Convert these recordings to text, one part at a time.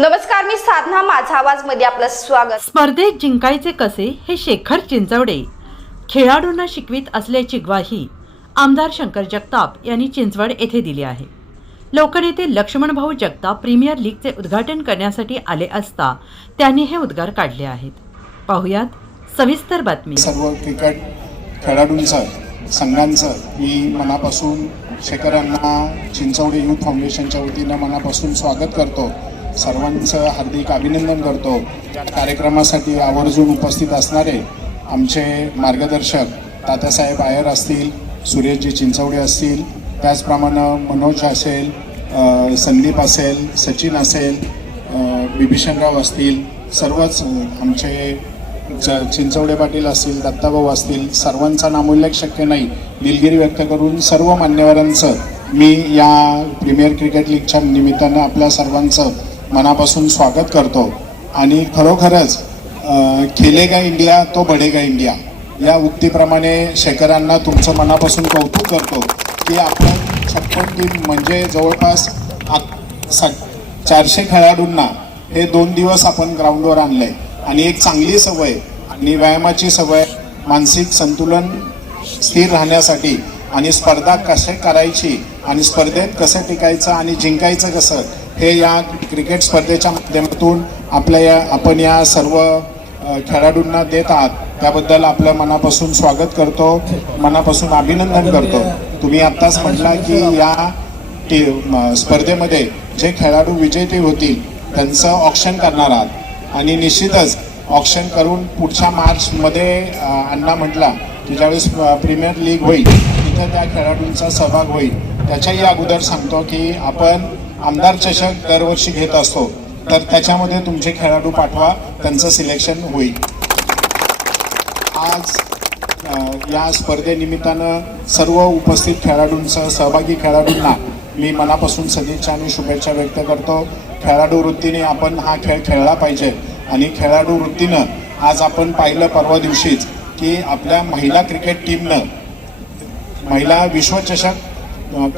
नमस्कार मी साधना माझा आवाजमध्ये आपलं स्वागत. स्पर्धेत जिंकायचे कसे हे शेखर चिंचवडे. खेळाडूंना शिकवित असल्याची ग्वाही आमदार शंकर जगताप यांनी चिंचवड येथे दिली आहे. लोकनेते लक्ष्मणभाऊ जगताप प्रीमियर लीगचे उद्घाटन करण्यासाठी आले असता त्यांनी हे उद्गार काढले आहेत. पाहुयात सविस्तर बातमी. सर्व क्रिकेट खेळाडूंचं संघांचं मी मनापासून शेखरांना चिंचवडे युथ फाउंडेशनच्या वतीनं मनापासून स्वागत करतो. सर्वांचं हार्दिक अभिनंदन करतो. कार्यक्रमासाठी आवर्जून उपस्थित असणारे आमचे मार्गदर्शक तात्यासाहेब आयर असतील सुरेशजी चिंचवडे असतील त्याचप्रमाणे मनोज असेल संदीप असेल सचिन असेल बिभीषणराव असतील सर्वच आमचे च- चिंचवडे पाटील असतील दत्ताभाऊ असतील सर्वांचा नामोल्लेख शक्य नाही दिलगिरी व्यक्त करून सर्व मान्यवरांचं मी या प्रीमियर क्रिकेट लीगच्या निमित्तानं आपल्या सर्वांचं मनापासून स्वागत करतो. आणि खरोखरच खेलेगा इंडिया तो बढेगा इंडिया. या उक्तीप्रमाणे शेखरांना तुमचं मनापासून कौतुक करतो की आपण छप्पन टीम म्हणजे जवळपास सा- चारशे खेळाडूंना हे दोन दिवस आपण ग्राउंडवर आणले आणि एक चांगली सवय आणि व्यायामाची सवय मानसिक संतुलन स्थिर राहण्यासाठी आणि स्पर्धा कसे करायची आणि स्पर्धेत कसं टिकायचं आणि जिंकायचं कसं हे या क्रिकेट स्पर्धेच्या माध्यमातून आपल्या या आपण या सर्व खेळाडूंना देत आहात. त्याबद्दल आपलं मनापासून स्वागत करतो. मनापासून अभिनंदन करतो. तुम्ही आत्ताच म्हटला की या टी स्पर्धेमध्ये जे खेळाडू विजेते होतील त्यांचं ऑप्शन करणार आहात. आणि निश्चितच ऑप्शन करून पुढच्या मार्चमध्ये अण्णा म्हटला की ज्यावेळेस प्रीमियर लीग होईल तिथं त्या खेळाडूंचा सहभाग होईल. त्याच्याही अगोदर सांगतो की आपण आमदार चषक दरवर्षी घेत असतो. तर त्याच्यामध्ये तुमचे खेळाडू पाठवा त्यांचं सिलेक्शन होईल. आज या स्पर्धेनिमित्तानं सर्व उपस्थित खेळाडूंसह सहभागी खेळाडूंना मी मनापासून सदिच्छा आणि शुभेच्छा व्यक्त करतो. खेळाडू वृत्तीने आपण हा खेळ खेळला पाहिजे आणि खेळाडू वृत्तीनं आज आपण पाहिलं परवा दिवशीच की आपल्या महिला क्रिकेट टीमनं महिला विश्वचषक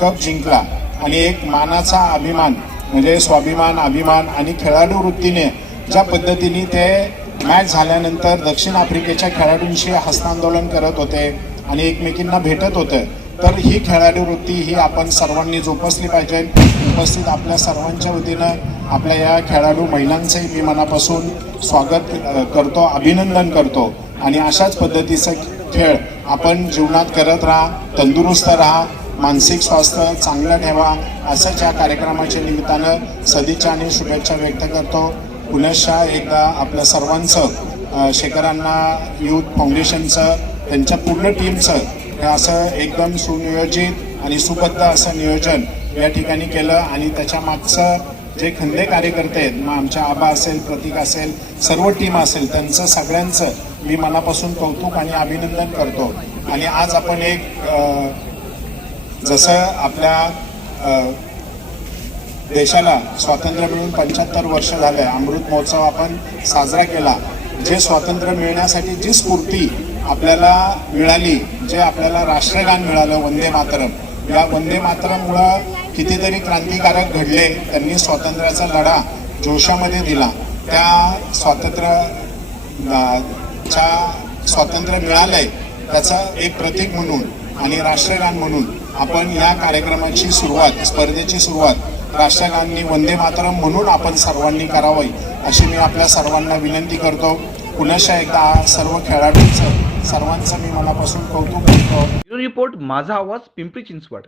कप जिंकला. आणि एक मानाचा अभिमान म्हणजे स्वाभिमान अभिमान आणि खेळाडू वृत्तीने ज्या पद्धतीने ते मॅच झाल्यानंतर दक्षिण आफ्रिकेच्या खेळाडूंशी हस्तांदोलन करत होते आणि एकमेकींना भेटत होते तर ही खेळाडू वृत्ती ही आपण सर्वांनी जोपासली पाहिजे. उपस्थित आपल्या सर्वांच्या वतीनं आपल्या या खेळाडू महिलांचंही मी मनापासून स्वागत करतो अभिनंदन करतो. आणि अशाच पद्धतीचं खेळ आपण जीवनात करत राहा तंदुरुस्त राहा मानसिक स्वास्थ्य चांगलं ठेवा. असंच या कार्यक्रमाच्या निमित्तानं सदिच्छा आणि शुभेच्छा व्यक्त करतो. पुनश्च एकदा आपल्या सर्वांचं शेखरांना यूथ फाउंडेशनचं त्यांच्या पूर्ण टीमचं हे असं एकदम सुनियोजित आणि सुबद्ध असं नियोजन या ठिकाणी केलं आणि त्याच्या मागचं जे खंदे कार्यकर्ते आहेत मग आमच्या आबा असेल प्रतीक असेल सर्व टीम असेल त्यांचं सगळ्यांचं मी मनापासून कौतुक आणि अभिनंदन करतो. आणि आज आपण एक जसं आपल्या देशाला स्वातंत्र्य मिळून पंच्याहत्तर वर्ष झाले अमृत महोत्सव आपण साजरा केला जे स्वातंत्र्य मिळण्यासाठी जी स्फूर्ती आपल्याला मिळाली जे आपल्याला राष्ट्रगान मिळालं वंदे मातरम या वंदे मातरममुळं कितीतरी क्रांतिकारक घडले त्यांनी स्वातंत्र्याचा लढा जोशामध्ये दिला. त्या स्वातंत्र्य स्वातंत्र्य मिळालंय त्याचं एक प्रतीक म्हणून आणि राष्ट्रगान म्हणून आपण या कार्यक्रमाची सुरुवात स्पर्धेची सुरुवात राष्ट्रगाननी वंदे मातरम म्हणून आपण सर्वांनी करावी अशी मी आपल्या सर्वांना विनंती करतो. पुनश्च एकदा सर्व खेळाडूंचं सर्वांचं मी मनापासून कौतुक करतो. रिपोर्ट माझा आवाज पिंपरी चिंचवड.